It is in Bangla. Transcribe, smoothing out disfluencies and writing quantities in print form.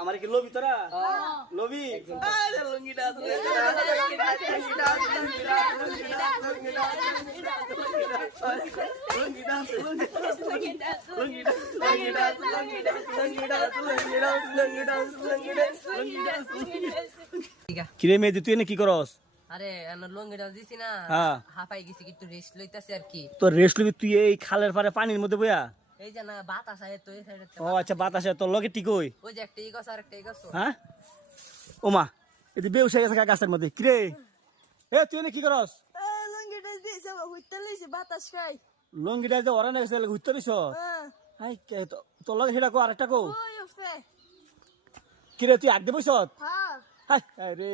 আমার কি লবি তোরা লবি লঙ্গি ডান্স কিরে মেয়ে তুই না কি করস? আরে লঙ্গি ডান্স দিছি না, হাঁপাই গেছি, একটু রেস্ট লইতাছি আর কি। তোর রেস্ট লবি তুই এই খালের পারে পানির মধ্যে বইয়া? এই যে না বাতাস আয় তো এই সাইডে। ও আচ্ছা বাতাসে তোর লগে ঠিক হই। ওই যে একটা ইগস আর একটা ইগস। হ্যাঁ ওমা এদি বেউস হয়ে গেছে গাছের মধ্যে। কিরে এ তুই না কি করস? লঙ্গি ডান্স দিছে হইতে লইছে বাতাস খাই। লঙ্গি ডাইতে ওরা না গেছে ঘুরতে দিছ? হাই তোর লগে সেটা কো আরেকটা কো। ওই ওফে কিরে তুই আগ দে বইছত? হ্যাঁ হাই রে